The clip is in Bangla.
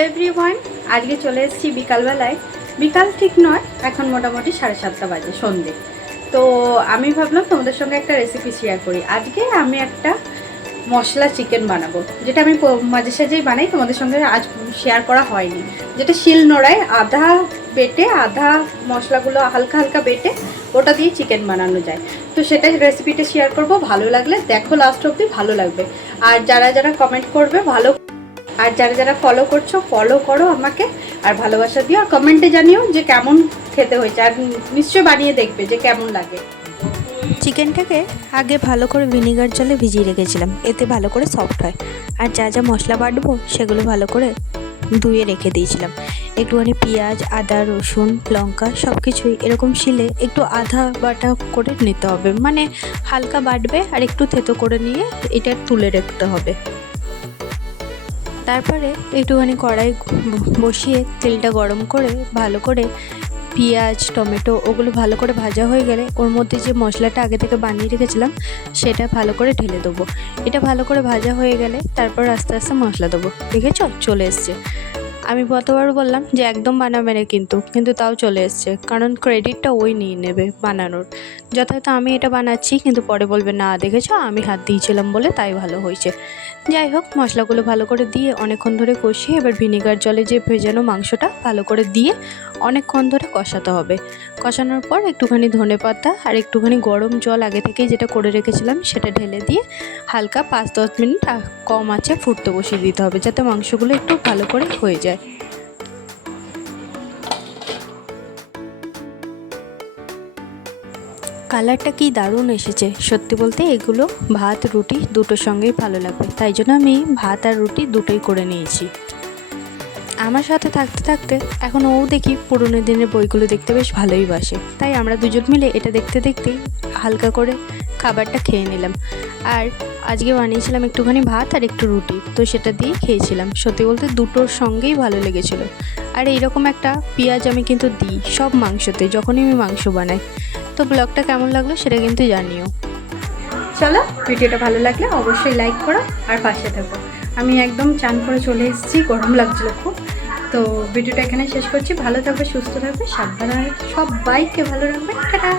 হ্যালো এভরিওয়ান, আজকে চলে এসেছি বিকালবেলায়। বিকাল ঠিক নয়, এখন মোটামুটি 7:30 বাজে, সন্ধে। তো আমি ভাবলাম তোমাদের সঙ্গে একটা রেসিপি শেয়ার করি। আজকে আমি একটা মশলা চিকেন বানাবো, যেটা আমি মাঝে সাঝেই বানাই, তোমাদের সঙ্গে আজ শেয়ার করা হয়নি। যেটা শিল নোড়ায় আধা বেটে আধা মশলাগুলো হালকা হালকা বেটে ওটা দিয়ে চিকেন বানানো যায়। তো সেটা রেসিপিটা শেয়ার করব। ভালো লাগলে দেখো লাস্ট অবধি, ভালো লাগবে। আর যারা যারা কমেন্ট করবে আর যারা যারা ফলো করছো, ফলো করো আমাকে, আর ভালোবাসা দিও, আর কমেন্টে জানিও যে কেমন খেতে হয়েছে, আর নিশ্চয়ই বানিয়ে দেখবে যে কেমন লাগে। চিকেনটাকে আগে ভালো করে ভিনিগার জলে ভিজিয়ে রেখেছিলাম, এতে ভালো করে সফট হয়। আর যা যা মশলা বাটবো সেগুলো ভালো করে ধুয়ে রেখে দিয়েছিলাম। একটুখানি পেঁয়াজ, আদা, রসুন, লঙ্কা সব কিছুই এরকম শিলে একটু আধা বাটা করে নিতে হবে, মানে হালকা বাটবে আর একটু থেতো করে নিয়ে এটা তুলে রাখতে হবে। তারপরে একটুখানি কড়াই বসিয়ে তেলটা গরম করে ভালো করে পেঁয়াজ, টমেটো ওগুলো ভালো করে ভাজা হয়ে গেলে ওর মধ্যে যে মশলাটা আগে থেকে বানিয়ে রেখেছিলাম সেটা ভালো করে ঢেলে দেবো। এটা ভালো করে ভাজা হয়ে গেলে তারপর আস্তে আস্তে মশলা দেবো। দেখেছো চলে এসছে। আমি গতবার বললাম যে একদম বানাবে না, কিন্তু তাও চলে এসছে, কারণ ক্রেডিটটা ওই নিয়ে নেবে বানানোর। যথাযথ আমি এটা বানাচ্ছি, কিন্তু পরে বলবে না দেখেছো আমি হাত দিয়েছিলাম বলে তাই ভালো হয়েছে। যাই হোক, মশলাগুলো ভালো করে দিয়ে অনেকক্ষণ ধরে কষিয়ে এবার ভিনিগার জলে যে ভেজানো মাংসটা ভালো করে দিয়ে অনেকক্ষণ ধরে কষাতে হবে। কষানোর পর একটুখানি ধনেপাতা আর একটুখানি গরম জল আগে থেকেই যেটা করে রেখেছিলাম সেটা ঢেলে দিয়ে হালকা 5-10 মিনিট কম আঁচে ফুটতে বসিয়ে দিতে হবে, যাতে মাংসগুলো একটু ভালো করে হয়ে যায়। কালারটা কি দারুণ এসেছে, সত্যি বলতে এগুলো ভাত রুটি দুটোর সঙ্গেই ভালো লাগবে, তাই জন্য আমি ভাত আর রুটি দুটোই করে নিয়েছি। আমার সাথে থাকতে থাকতে এখন ও দেখি পুরোনো দিনের বইগুলো দেখতে বেশ ভালোই বাসে, তাই আমরা দুজন মিলে এটা দেখতে দেখতেই হালকা করে খাবারটা খেয়ে নিলাম। আর আজকে বানিয়েছিলাম একটুখানি ভাত আর একটু রুটি, তো সেটা দিয়ে খেয়েছিলাম। সত্যি বলতে দুটোর সঙ্গেই ভালো লেগেছিলো। আর এইরকম একটা পেঁয়াজ আমি কিন্তু দিই সব মাংসতে যখনই আমি মাংস বানাই। তো ব্লগটা কেমন লাগলো সেটা কিন্তু জানিও। চলো, ভিডিওটা ভালো লাগলে অবশ্যই লাইক করো আর পাশে থাকো। আমি একদম চান করে চলে এসেছি, গরম লাগছিলো খুব। তো ভিডিওটা এখানে শেষ করছি। ভালো থাকবে, সুস্থ থাকবে, সাবধানে, সবাইকে ভালো রাখবে। টাটা।